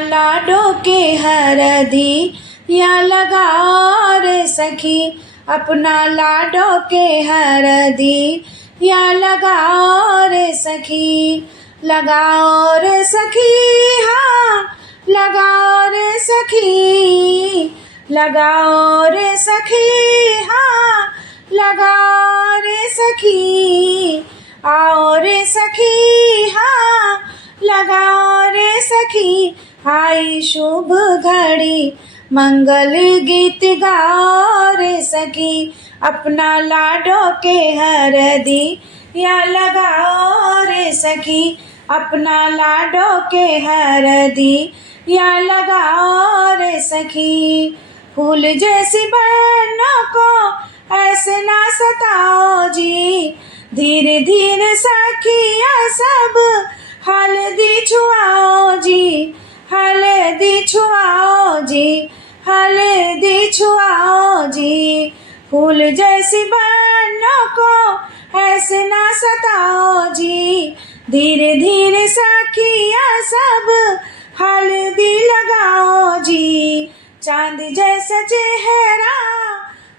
लाडो के हरदी या लगाओ रे सखी, अपना लाडो के हरदी या लगाओ रे सखी, लगाओ रे सखी, हाँ लगाओ रे सखी, लगाओ रे सखी, हाँ लगाओ रे सखी, आओ रे सखी, हाँ लगाओ रे सखी, आई शुभ घड़ी मंगल गीत गाओ रे सखी, अपना लाडो के हरदी या लगाओ रे सखी, अपना लाडो के हरदी या लगाओ रे सखी। फूल जैसी बहनों को ऐसे ना सताओ जी, धीरे धीरे सखिया सब हल्दी छुआओ जी, हल्दी छुआओ जी, हल्दी छुआओ जी। फूल जैसी बहनों को ऐसे ना सताओ जी, धीरे धीरे सखिया सब हल्दी लगाओ जी। चांद जैसा चेहरा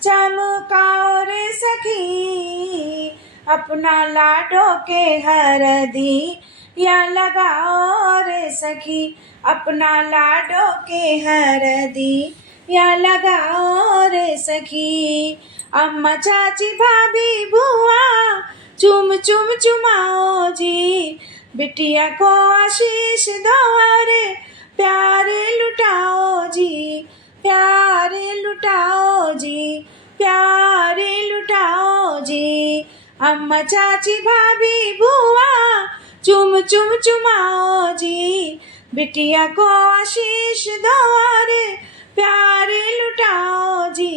चमकाओ रे सखी, अपना लाडो के हरदी या लगाओ रे सखी, अपना लाडो के हरदी या लगाओ रे सखी। अम्मा चाची भाभी बुआ चुम चुम चुमाओ जी, बिटिया को आशीष दो रे प्यारे लुटाओ जी, प्यारे लुटाओ जी, प्यारे लुटाओ जी। अम्मा चाची भाभी बुआ चुम चुम चुमाओ जी, बिटिया को आशीष दो रे प्यारे लुटाओ जी।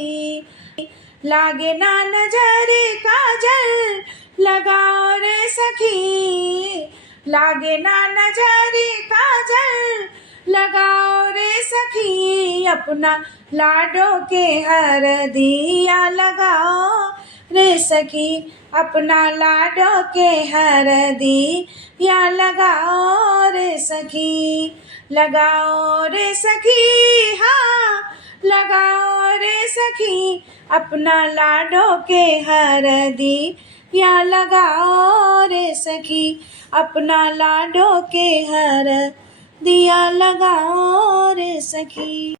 लागे ना नजर काजल लगाओ रे सखी, लागे ना नजर काजल लगाओ रे सखी, अपना लाडो के हरदी या लगाओ रे सखी, अपना लाडो के हरदी या लगाओ रे सखी, लगाओ रे सखी, हाँ लगाओ रे सखी, अपना लाडो के हरदी या लगाओ रे सखी, अपना लाडो के हरदी या लगाओ रे सखी।